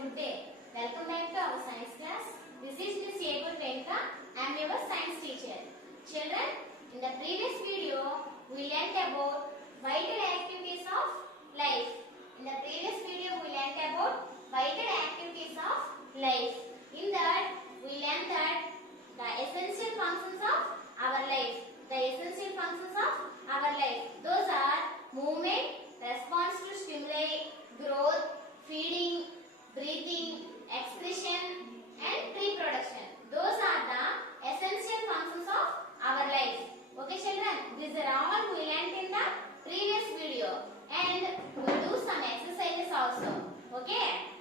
good day. Welcome back to our science class. This is Miss Yegur Venka. I am your science teacher. Children, in the previous video, we learnt about vital activities of life. In the previous video, we learnt about vital activities of life. In that, we learnt that the essential functions of our life. The essential functions of our life. Those are movement, response to stimuli, growth, feeding, breathing, excretion and reproduction. Those are the essential functions of our life. Okay children, these are all we learnt in the previous video and we will do some exercises also. Okay.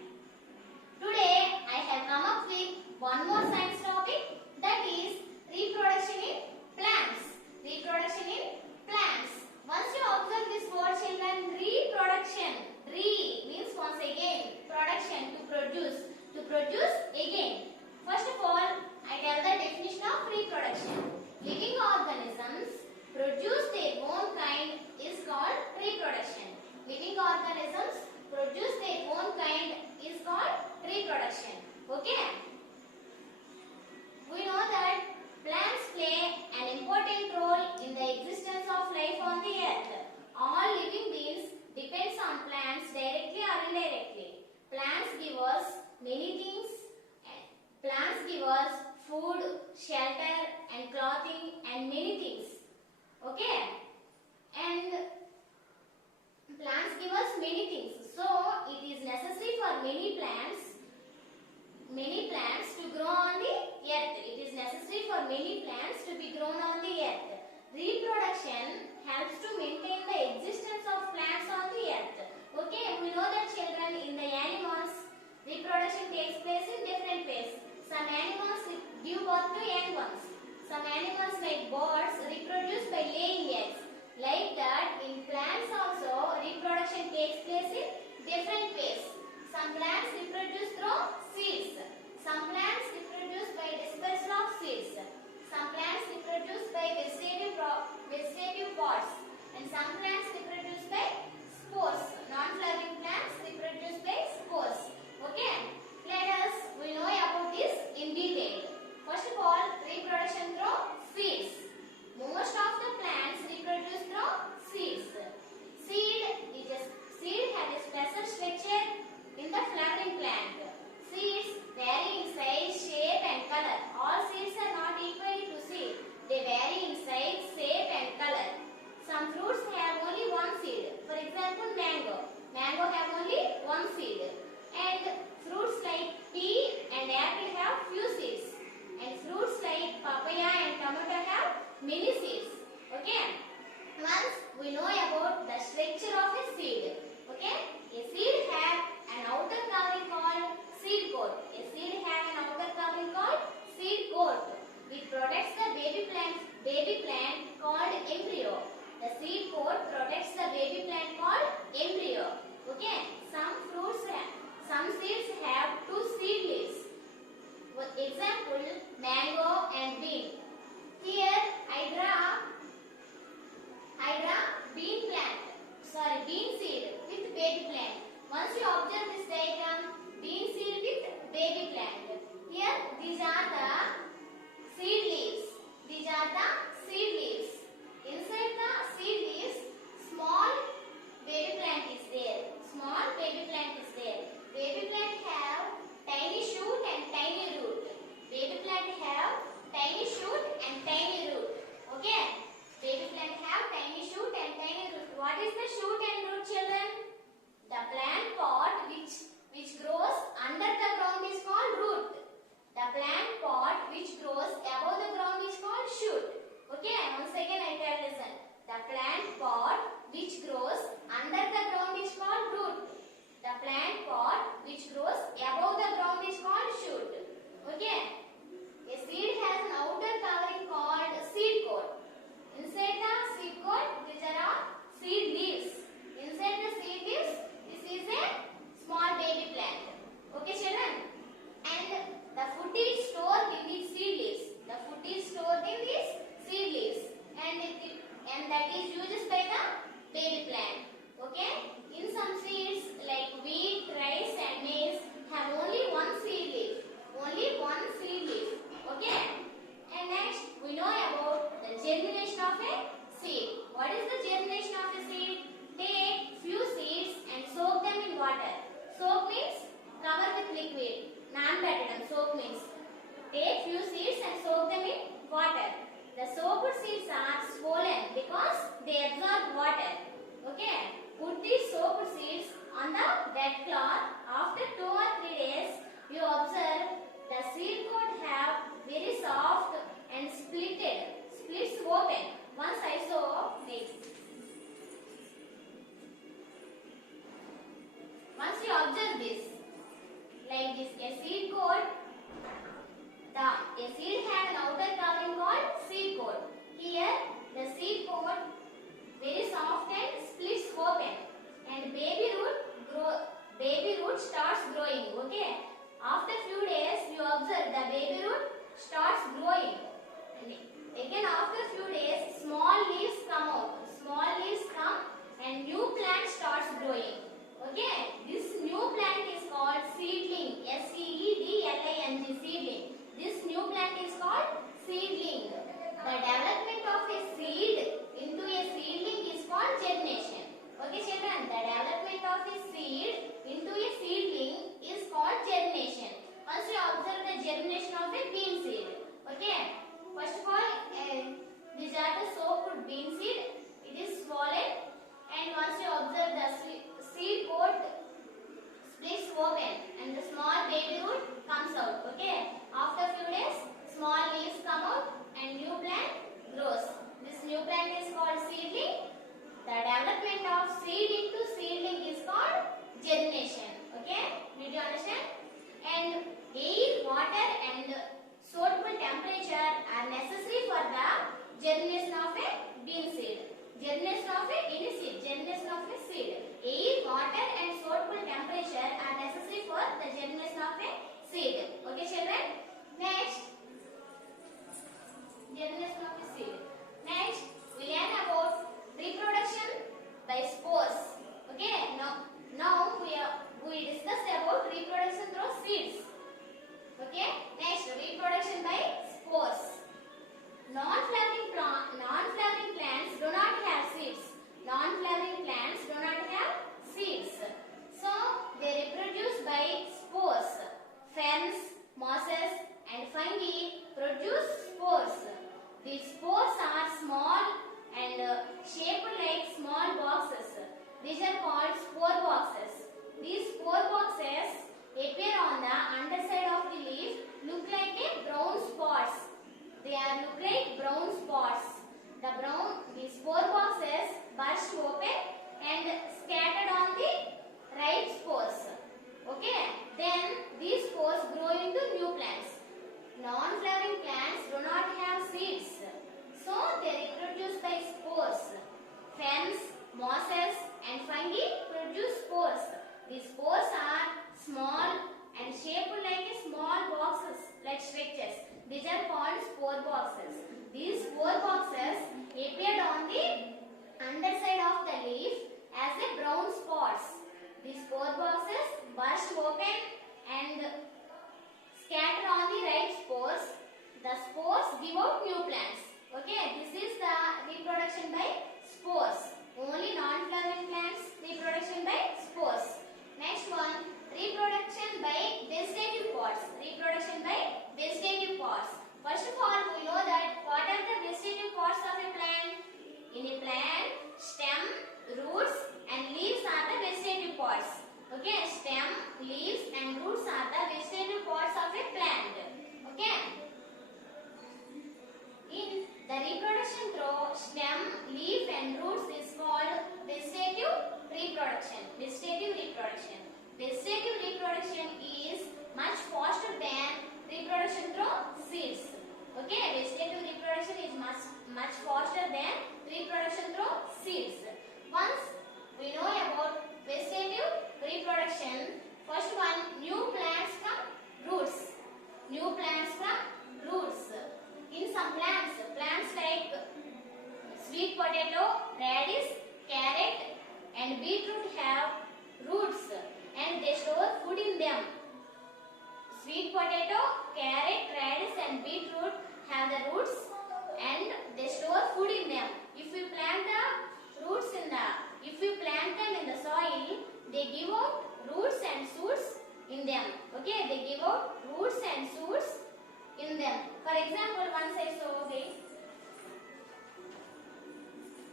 Today I have come up with one more science topic, that is reproduction in plants. Reproduction in plants. Once you observe this word children, reproduction. Re means once again, production, to produce. To produce again. First of all, I tell the definition of reproduction. Living organisms produce their own kind is called reproduction. Living organisms produce their own kind is called reproduction. Okay? We know that plants play an important role in the existence of life on the earth. All living beings depends on plants directly or indirectly. Plants give us many things. Plants give us food, shelter and clothing and many things. Okay? And plants give us many things. So, it is necessary for many plants to grow on the earth. It is necessary for many plants to be grown on the earth. Reproduction helps to maintain the existence of plants on the earth. Okay, we know that children, in the animals, reproduction takes place in different ways. Some animals give birth to young ones. Some animals like birds reproduce by laying eggs. Like that, in plants also, reproduction takes place in different ways. Some plants reproduce through seeds. Some plants reproduce by dispersal of seeds. Some plants reproduce by vegetative pods. And some plants reproduce by spores. Non-flowering plants reproduce by spores. Okay? We know about this in detail. First of all, reproduction through seeds. Most of the plants reproduce through seeds. Seed has a special structure in the flowering plant. Seeds vary in size, shape and color. All seeds are not equal to seed. They vary in size, shape and color. Some fruits have only one seed. For example, mango. Mango have only one seed. And fruits like pea and apple have few seeds. And fruits like papaya and tomato have many seeds. Okay? Once we know about the structure of a seed. Okay? A seed has an outer covering called seed coat. A seed has an outer covering called seed coat, which protects the baby plant called embryo. The seed coat protects the baby plant called embryo. Okay? Some seeds have two seed leaves. For example, mango and bean. Here I draw bean seed with baby plant. Once you observe this diagram, bean seed with baby plant. Here these are the seed leaves. Inside the seed leaves, small baby plant is there. Baby plant have tiny shoot and tiny root. Okay? Baby plant have tiny shoot and tiny root. What is the shoot and root, children? The plant pot which grows under the ground is called root. The plant pot which grows above the ground is called shoot. Okay? Once again I tell, listen. The plant pot which grows under the ground is called root. The plant pot which grows above the ground is called shoot. Okay? A seed has an outer covering called seed coat. Inside the seed coat, these are all seed leaves. that cloth, after 2 or 3 days, you observe the seed coat have very soft and splits open. Once I saw this. Once you observe this, like this, a seed coat, a seed had an outer covering called seed coat. Here, the seed coat very soft and splits open, and baby root starts growing. Okay. After few days, you observe the baby root starts growing. And again, after few days, small leaves come out. Small leaves come, and new plant starts growing. Okay. This new plant is called seedling. seedling. Seedling. This new plant is called seedling. The development of a seed into a seedling is called germination. Okay, children. The development of a seed into a seedling is called germination. Once you observe the germination of a bean seed. Okay. First of all, these are the soaked bean seed. It is swollen, and once you observe the seed coat splits open, and the small baby root comes out. Okay. After few days, small leaves come out, and new plant grows. This new plant is called seedling. The development of seed into seedling is called germination. Okay. Did you understand? And air, water, and suitable temperature are necessary for the germination of a bean seed. Germination of any seed. Germination of a seed. Air, water, and suitable temperature are necessary for the germination of a seed. Okay, children. Next, germination of a seed. Next, we learn about reproduction by spores. Okay. Now we discussed about reproduction through seeds. Okay. Next, reproduction by spores. Non-flowering plants do not have seeds. Non-flowering plants do not have seeds. So they reproduce by spores. Ferns, mosses, and fungi produce spores. These spores are small and shaped like small boxes. These are called spore boxes. These spore boxes appear on the underside of the leaf, look like a brown spots. They look like brown spots. The spore boxes burst open and scattered on the ripe spores. Okay. Then these spores grow into new plants. Non-flowering plants do not have seeds, so they reproduce by spores. Ferns, mosses, and fungi produce spores. These spores are small and shaped like small boxes, like structures. These are called spore boxes. These spore boxes appeared on the underside of the leaf as a brown spots. These spore boxes burst open and scatter on the ripe spores. The spores give out new plants. Okay, this is the reproduction by spores. Only non-flowering plants reproduction by spores. Next one, reproduction by vegetative pods. Reproduction by vegetative pods. First of all, we know that what are the vegetative pods of a plant? In a plant, stem, roots, and leaves are the vegetative pods. Okay, stem, leaves, and roots are the vegetative pods of a plant. Okay. In the reproduction through stem, leaf, and roots is called vegetative reproduction. Vegetative reproduction. Vegetative reproduction is much faster than reproduction through seeds. Okay, vegetative reproduction is much faster than reproduction through seeds. Once we know about vegetative reproduction, first one, new plants from roots. New plants from roots. In some plants like sweet potato, radish, carrot, and beetroot have roots, and they store food in them. Sweet potato, carrot, radish, and beetroot have the roots, and they store food in them. If we plant them in the soil, they give out roots and shoots in them. Okay, they give out roots and shoots in them. For example, once I saw, okay,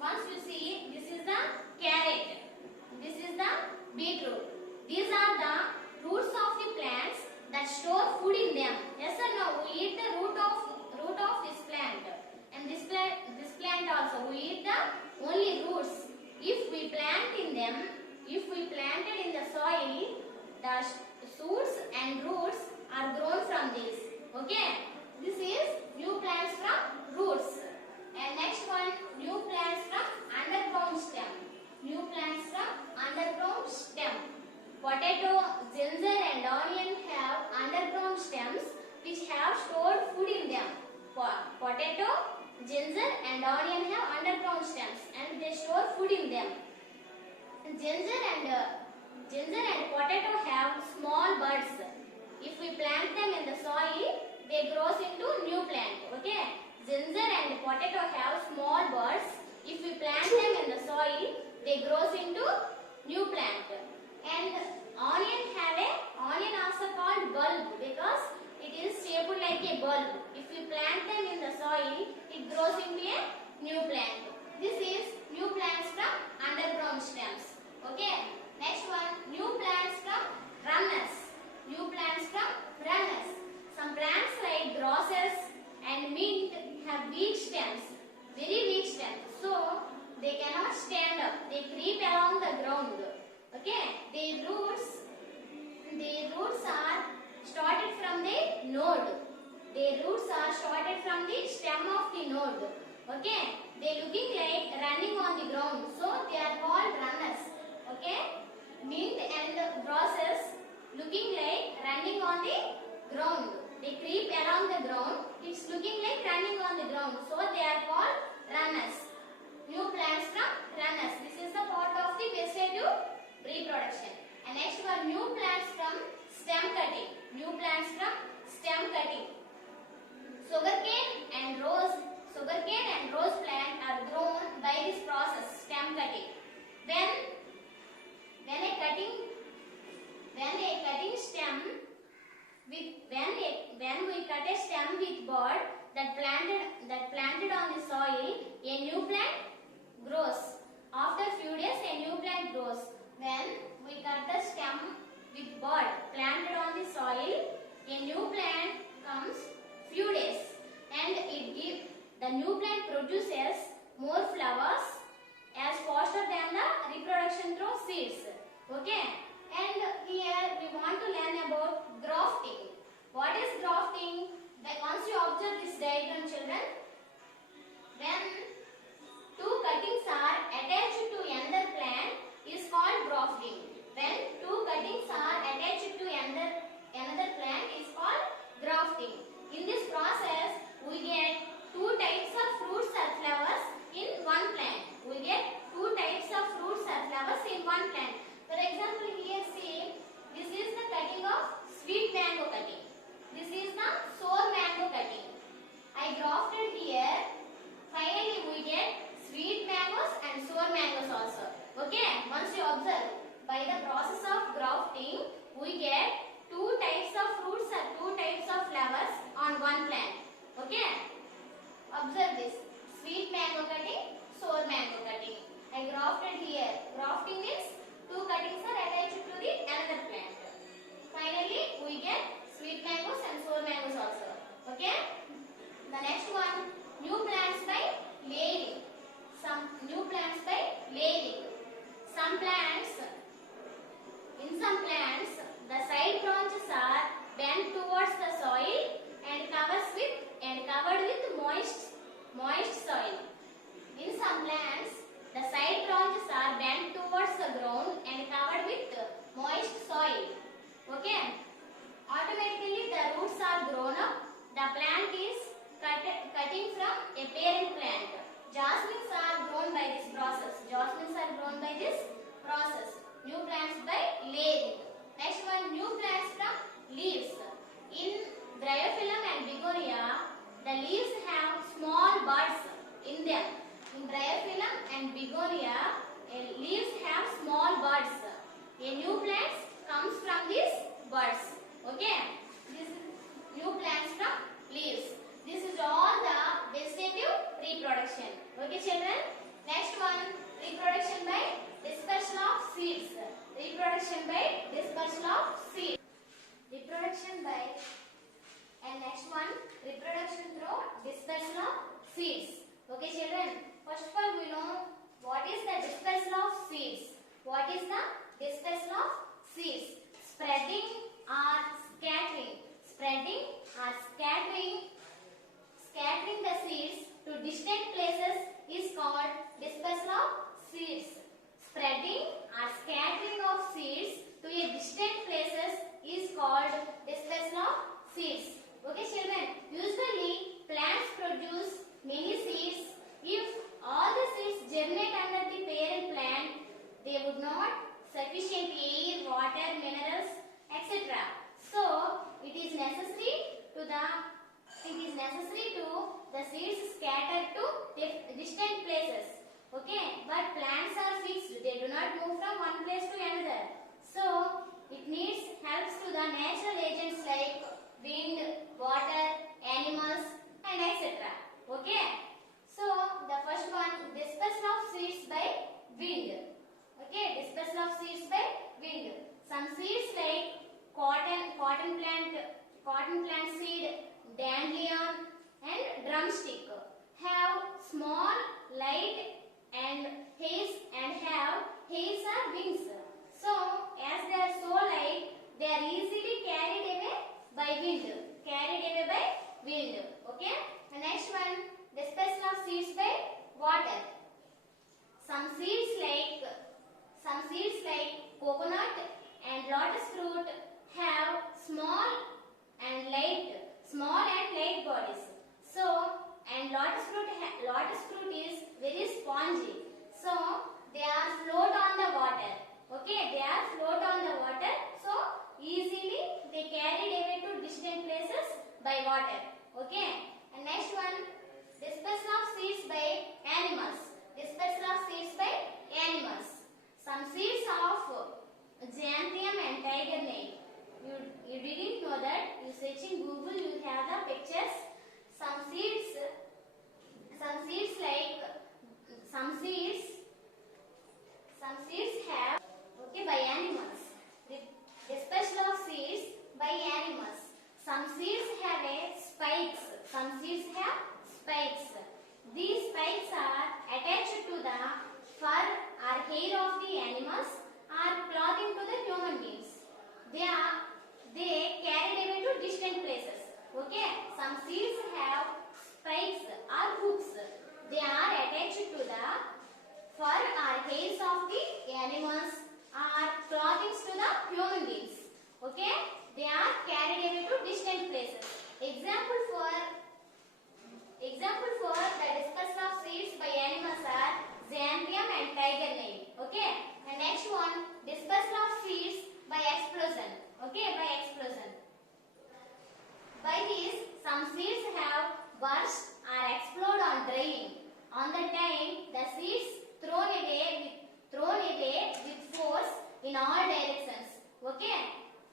once you see, this is the carrot, this is the beetroot. These we planted in the soil, the shoots and roots are grown from this. Okay, this is new plants from roots. And next one, new plants from underground stem. New plants from underground stem. Potato, ginger and onion have underground stems which have stored food in them. Potato, ginger and onion have underground stems and they store food in them. Ginger and potato have small buds. If we plant them in the soil, they grows into new plant. Okay, ginger and potato have small buds. If we plant them in the soil, they grows into new plant. And onion also called bulb because it is shaped like a bulb. If we plant them in the soil, it grows into a new plant. This is new plants from underground stems. Okay. Next one, new plants from runners. New plants from runners. Some plants like grasses and mint have weak stems, very weak stems. So they cannot stand up. They creep along the ground. Okay. Their roots are started from the node. Their roots are started from the stem of the node. Okay. They looking like running on the ground. So they are called runners. Okay. Mint and grasses looking like running on the ground. They creep along the ground. It's looking like running on the ground. So they are called runners. New plants from runners. This is the part of the vegetative reproduction. And next one, new plants from stem cutting. New plants from stem cutting. Sugarcane and rose plant are grown by this process, stem cutting. When a we cut a stem with bud that planted on the soil, a new plant grows. After few days, a new plant grows. When we cut the stem with bud planted on the soil, a new plant comes few days, and the new plant produces more flowers as faster than the reproduction through seeds. Okay. And here we want to learn about grafting. What is grafting? Once you observe this diagram, children, when two cuttings are attached to another plant is called grafting. When two cuttings are attached to another plant is called grafting. In this process, we get two types of fruits or flowers in one plant. We get two types of fruits or flowers in one plant. For example, here see, this is the cutting of sweet mango cutting. This is the sour mango cutting. I grafted here. Finally, we get sweet mangoes and sour mangoes also. Okay, once you observe, by the process of grafting, we get two types of fruits or two types of flowers on one plant. Okay, observe this. Sweet mango cutting, sour mango cutting. I grafted here. Grafting means two cuttings are attached to the another plant. Finally, we get sweet mangoes and sour mangoes also. Okay. The next one, new plants by layering. Some new plants by layering. In some plants, the side branches are bent towards the soil and covered with moist soil. In some plants, the side branches are bent towards the ground and covered with moist soil. Okay. Automatically the roots are grown up. The plant is cutting from a parent plant. Jasmines are grown by this process. New plants by layering. Next one, new plants from leaves. In Bryophyllum and Begonia, the leaves have small buds in them. In Bryophyllum and Begonia, leaves have small buds. A new plant comes from these buds. Okay. This is new plants from leaves. This is all the vegetative reproduction. Okay, children. Next one, reproduction by dispersal of seeds. Reproduction by dispersal of seeds. And next one, reproduction through dispersal of seeds. Okay, children. First of all, we know What is the dispersal of seeds? What is the dispersal of seeds? Spreading or scattering. Spreading or scattering the seeds to distant places is called dispersal of seeds. Spreading or scattering of seeds to a distant places is called dispersal of seeds. Okay children, usually plants produce many seeds. If all the seeds germinate under the parent plant, they would not sufficient air, water, minerals, etc. So it is necessary to the seeds scattered to distant places. Okay, but plants are fixed; they do not move from one place to another. So it needs helps to the natural agents like wind, water, animals, and etc. Okay. So the first one, dispersal of seeds by wind. Okay, dispersal of seeds by wind. Some seeds like cotton plant seed, dandelion, and drumstick have small, light, and hairs or wings. So as they are so light, they are easily carried away by wind. Okay. The next one, dispersal of seeds by water. Some seeds like coconut and lotus fruit have small and light bodies. So and lotus fruit is very spongy. So they are float on the water. Okay, they are float on the water. So easily they carried away to distant places by water. Okay. And next one, dispersal of seeds by animals. Some seeds of xanthium and tiger nail. You didn't know that. You search in Google, you have the pictures. Some seeds have, okay, by animals. Dispersal of seeds by animals. Some seeds have spikes. These spikes are attached to the fur or hair of the animals or clothing to the human beings. They carried away to distant places. Okay. Some seeds have spikes or hooks. They are attached to the fur or hairs of the animals or clothing to the human beings. Okay. They are carried away to distant places. Example for the dispersal of seeds by animals are xanthium and tiger nail. Okay. And next one, dispersal of seeds by explosion. Okay, by explosion. By this, some seeds have burst or explode on drying. On the time, the seeds thrown away with force in all directions. Okay.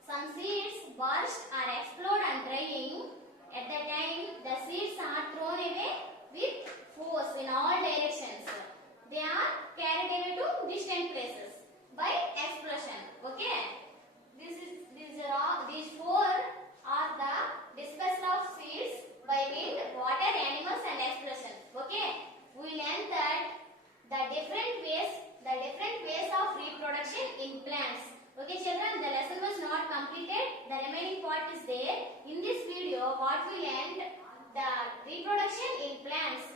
Some seeds burst or explode on drying. At the time, the seeds are thrown away with force in all directions. They are carried away to distant places by explosion. Okay. These four are the dispersal of seeds by wind, water, animals, and explosion. Okay. We learned that the different ways of reproduction in plants. Okay children, the lesson was not completed. The remaining part is there. In this video, what we learned, the reproduction in plants.